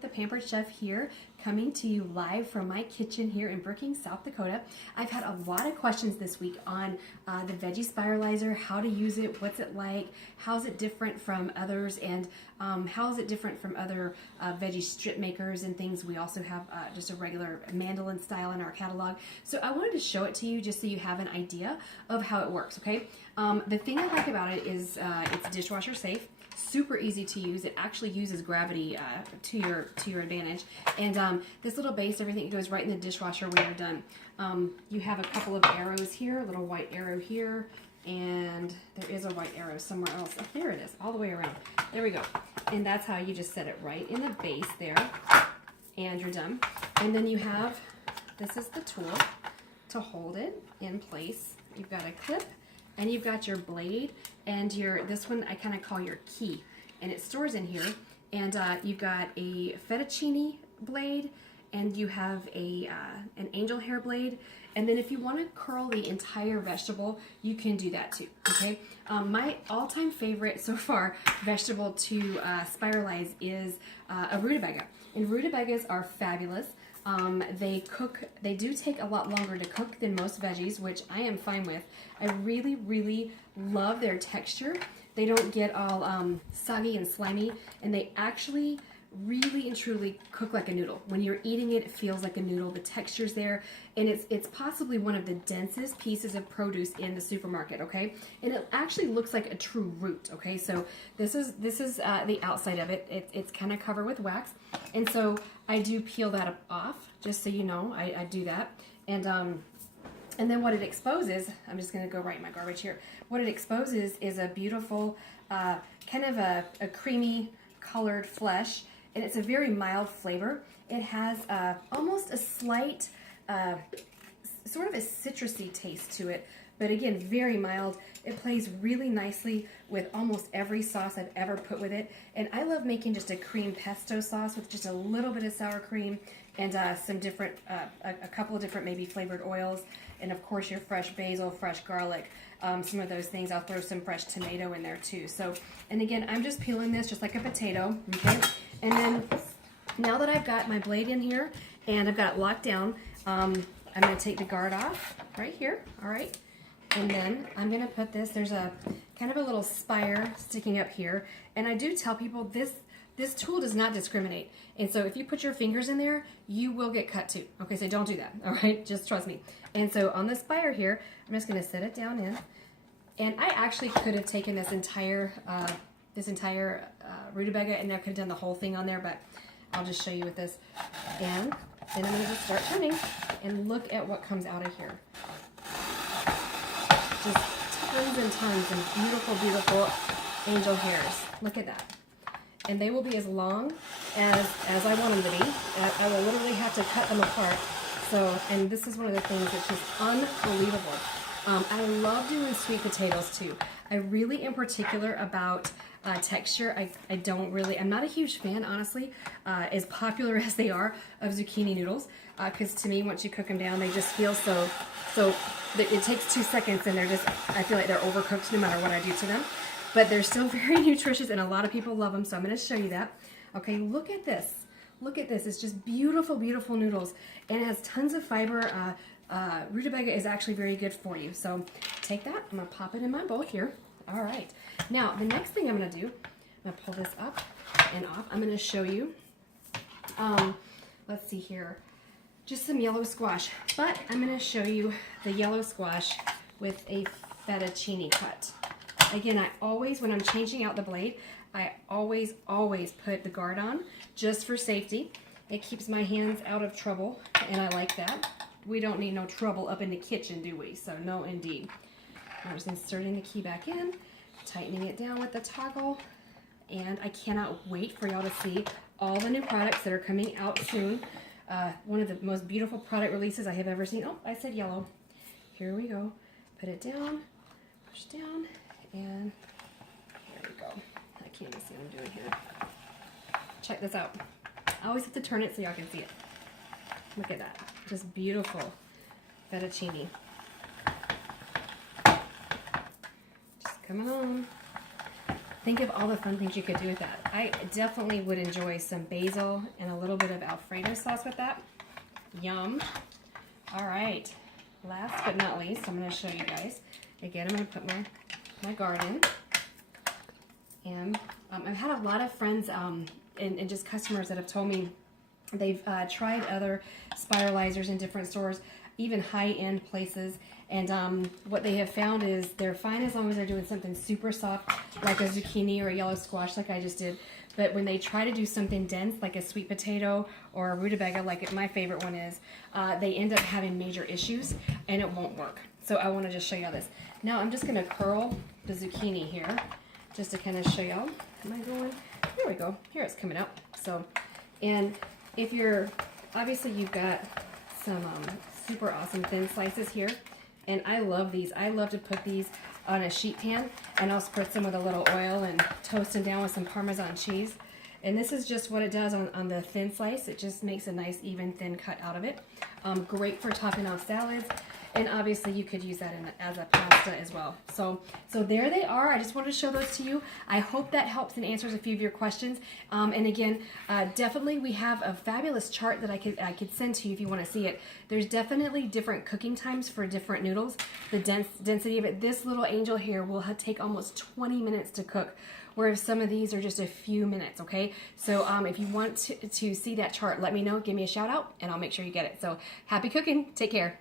with the Pampered Chef here, coming to you live from my kitchen here in Brookings, South Dakota. I've had a lot of questions this week on the Veggie Spiralizer, how to use it, what's it like, how is it different from others, and how is it different from other veggie strip makers and things. We also have just a regular mandolin style in our catalog. So I wanted to show it to you just so you have an idea of how it works, okay? The thing I like about it is it's dishwasher safe. Super easy to use. It actually uses gravity to your advantage. And this little base, everything goes right in the dishwasher when you're done. You have a couple of arrows here, a little white arrow here, and there is a white arrow somewhere else. Oh, there it is, all the way around. There we go. And that's how you just set it right in the base there, and you're done. And then you have, this is the tool to hold it in place. You've got a clip, and you've got your blade, and this one I kind of call your key, and it stores in here. And you've got a fettuccine blade, and you have an angel hair blade, and then if you want to curl the entire vegetable, you can do that too. Okay, my all-time favorite so far vegetable to spiralize is a rutabaga, and rutabagas are fabulous. They do take a lot longer to cook than most veggies, which I am fine with. I really, really love their texture. They don't get all soggy and slimy, and they actually really and truly cook like a noodle. When you're eating it, it feels like a noodle. The texture's there, and it's possibly one of the densest pieces of produce in the supermarket, okay? And it actually looks like a true root, okay? So this is the outside of it. It's kind of covered with wax, and so I do peel that off, just so you know. I do that, and then what it exposes, I'm just going to go right in my garbage here. What it exposes is a beautiful, kind of a creamy colored flesh, and it's a very mild flavor. It has almost a slight, sort of a citrusy taste to it, but again, very mild. It plays really nicely with almost every sauce I've ever put with it, and I love making just a cream pesto sauce with just a little bit of sour cream and some different, a couple of different maybe flavored oils, and of course your fresh basil, fresh garlic, some of those things. I'll throw some fresh tomato in there too. So, and again, I'm just peeling this just like a potato, okay? And then now that I've got my blade in here and I've got it locked down, I'm going to take the guard off right here, all right? And then I'm going to put this, there's a kind of a little spire sticking up here, and I do tell people this tool does not discriminate. And so if you put your fingers in there, you will get cut too. Okay, so don't do that, all right? Just trust me. And so on the spire here, I'm just going to set it down in. And I actually could have taken this entire rutabaga, and I could have done the whole thing on there, but I'll just show you with this. And then I'm going to just start turning, and look at what comes out of here. Just tons and tons of beautiful, beautiful angel hairs. Look at that. And they will be as long as I want them to be. I will literally have to cut them apart. So, and this is one of the things that's just unbelievable. I love doing sweet potatoes too. I really am particular about texture. I'm not a huge fan, honestly, as popular as they are, of zucchini noodles, because to me, once you cook them down, they just feel so it takes 2 seconds, and I feel like they're overcooked no matter what I do to them. But they're still very nutritious, and a lot of people love them, so I'm going to show you that. Okay, look at this. Look at this. It's just beautiful, beautiful noodles, and it has tons of fiber. Rutabaga is actually very good for you. So take that. I'm going to pop it in my bowl here. All right. Now, the next thing I'm going to do, I'm going to pull this up and off. I'm going to show you, let's see here, just some yellow squash. But I'm going to show you the yellow squash with a fettuccine cut. Again, I always, when I'm changing out the blade, I always put the guard on, just for safety. It keeps my hands out of trouble, and I like that. We don't need no trouble up in the kitchen, do we? So no, indeed. I'm just inserting the key back in, tightening it down with the toggle, and I cannot wait for y'all to see all the new products that are coming out soon. One of the most beautiful product releases I have ever seen. Oh, I said yellow. Here we go. Put it down, push down, and there we go. I can't even see what I'm doing here. Check this out. I always have to turn it so y'all can see it. Look at that. Just beautiful fettuccine. Just coming on. think of all the fun things you could do with that. I definitely would enjoy some basil and a little bit of Alfredo sauce with that. Yum. All right, last but not least, I'm going to show you guys. Again, I'm going to put my garden. And I've had a lot of friends and just customers that have told me they've tried other spiralizers in different stores, even high-end places, and what they have found is they're fine as long as they're doing something super soft like a zucchini or a yellow squash like I just did. But when they try to do something dense like a sweet potato or a rutabaga, like my favorite one is, they end up having major issues and it won't work. So I want to just show y'all this. Now I'm just going to curl the zucchini here just to kind of show y'all. Am I going? There we go. Here it's coming out. So, and if you're, obviously you've got some super awesome thin slices here. And I love these. I love to put these on a sheet pan and I'll spritz them with a little oil and toast them down with some Parmesan cheese. And this is just what it does on the thin slice. It just makes a nice even thin cut out of it. Great for topping off salads. And obviously you could use that as a pasta as well. So there they are. I just wanted to show those to you. I hope that helps and answers a few of your questions. And again, definitely we have a fabulous chart that I could send to you if you want to see it. There's definitely different cooking times for different noodles. The density of it. This little angel here will take almost 20 minutes to cook, whereas some of these are just a few minutes, okay? So if you want to see that chart, let me know. Give me a shout out and I'll make sure you get it. So happy cooking. Take care.